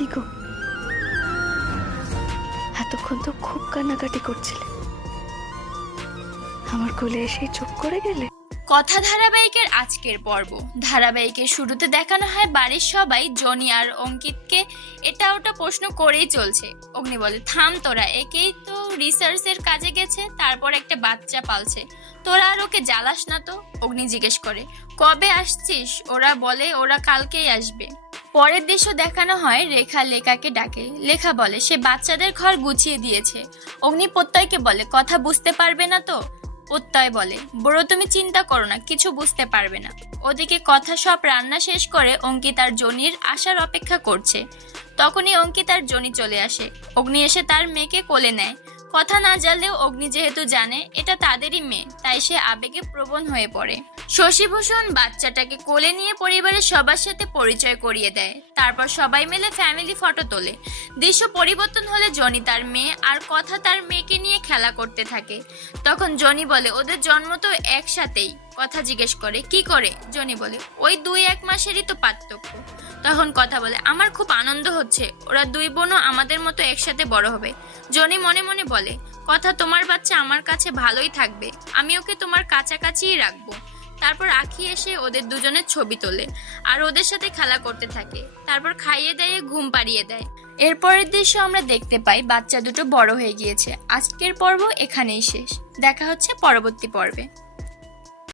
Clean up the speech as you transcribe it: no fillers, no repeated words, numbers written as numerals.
কি গো, এতক্ষণ তো খুব কান্নাকাটি করছিলে, আমার কোলে এসে চুপ করে গেলে। কথা ধারাবাহিকের আজকের পর্ব। ধারাবাহিকের শুরুতে দেখানো হয় বাড়ির সবাই জনি আর অঙ্কিতকে এটা ওটা প্রশ্ন করেই চলছে। অগ্নি বলে, থাম তোরা, একেই তো রিসার্চের কাজে গেছে, তারপর একটা বাচ্চা পালছে, তোরা আর ওকে জ্বালাস না তো। অগ্নি জিজ্ঞেস করে, কবে আসছিস? ওরা বলে ওরা কালকেই আসবে। পরের দৃশ্য দেখানো হয় রেখা লেখাকে ডাকে। লেখা বলে সে বাচ্চাদের ঘর গুছিয়ে দিয়েছে। অগ্নি প্রত্যয়কে বলে, কথা বুঝতে পারবে না তো? প্রত্যয় বলে, বড় তুমি চিন্তা করো না, কিছু বুঝতে পারবে না। ওদিকে কথা সব রান্না শেষ করে অঙ্কিত আর জনির আসার অপেক্ষা করছে। তখনই অঙ্কিত আর জনি চলে আসে। অগ্নি এসে তার মেয়েকে কোলে নেয়। কথা না জানলেও অগ্নি যেহেতু জানে এটা তাদেরই মেয়ে, তাই সে আবেগে প্রবণ হয়ে পড়ে। শশীভূষণ বাচ্চাটাকে কোলে নিয়ে পরিবারের সবার সাথে পরিচয় করিয়ে দেয়। তারপর সবাই মিলে ফ্যামিলি ফটো তোলে। দৃশ্য পরিবর্তন হলে জনি তার মেয়ে আর কথা তার মেয়েকে নিয়ে খেলা করতে থাকে। তখন জনি বলে, ওদের জন্ম তো একসাথেই। কথা জিজ্ঞেস করে, কি করে? জনি বলে, ওই 2-1 মাসেরই তো পার্থক্য। তখন কথা বলে, আমার খুব আনন্দ হচ্ছে, ওরা দুই বোনও আমাদের মতো একসাথে বড় হবে। জনি মনে মনে বলে, কথা তোমার বাচ্চা আমার কাছে ভালোই থাকবে, আমি ওকে তোমার কাছাকাছিই রাখবো। তারপর আখি এসে ওদের দুজনের ছবি তোলে আর ওদের সাথে খেলা করতে থাকে। তারপর খাইয়ে দিয়ে ঘুম পাড়িয়ে দেয়। এরপরের দৃশ্য আমরা দেখতে পাই বাচ্চা দুটো বড় হয়ে গিয়েছে। আজকের পর্ব এখানেই শেষ। দেখা হচ্ছে পরবর্তী পর্বে।